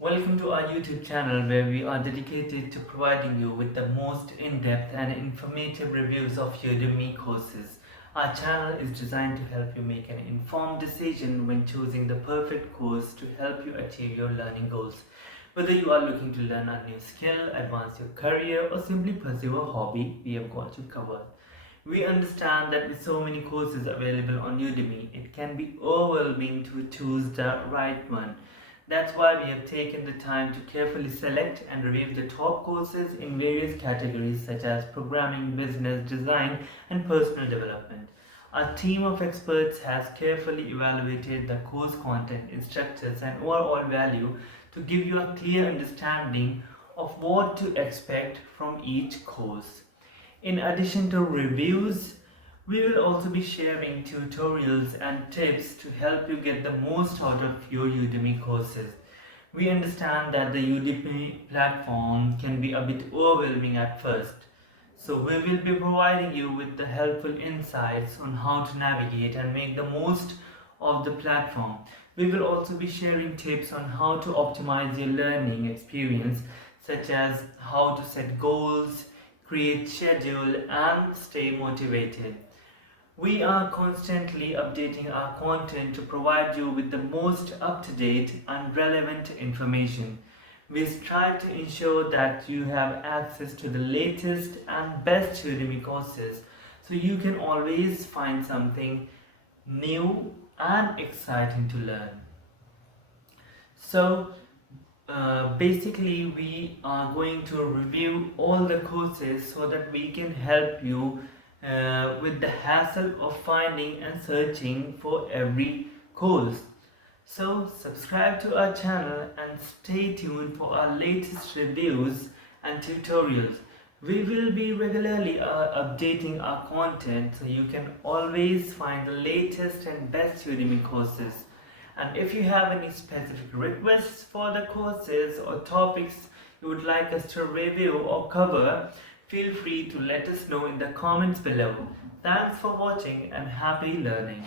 Welcome to our YouTube channel where we are dedicated to providing you with the most in-depth and informative reviews of Udemy courses. Our channel is designed to help you make an informed decision when choosing the perfect course to help you achieve your learning goals. Whether you are looking to learn a new skill, advance your career, or simply pursue a hobby, we have got you covered. We understand that with so many courses available on Udemy, it can be overwhelming to choose the right one. That's why we have taken the time to carefully select and review the top courses in various categories such as programming, business, design, and personal development. Our team of experts has carefully evaluated the course content, instructors, and overall value to give you a clear understanding of what to expect from each course. In addition to reviews, we will also be sharing tutorials and tips to help you get the most out of your Udemy courses. We understand that the Udemy platform can be a bit overwhelming at first, so we will be providing you with the helpful insights on how to navigate and make the most of the platform. We will also be sharing tips on how to optimize your learning experience, such as how to set goals, create schedule, and stay motivated. We are constantly updating our content to provide you with the most up-to-date and relevant information. We strive to ensure that you have access to the latest and best Udemy courses so you can always find something new and exciting to learn. So, basically, we are going to review all the courses so that we can help you with the hassle of finding and searching for every course. So, subscribe to our channel and stay tuned for our latest reviews and tutorials. We will be regularly updating our content so you can always find the latest and best Udemy courses. And if you have any specific requests for the courses or topics you would like us to review or cover, feel free to let us know in the comments below. Thanks for watching and happy learning.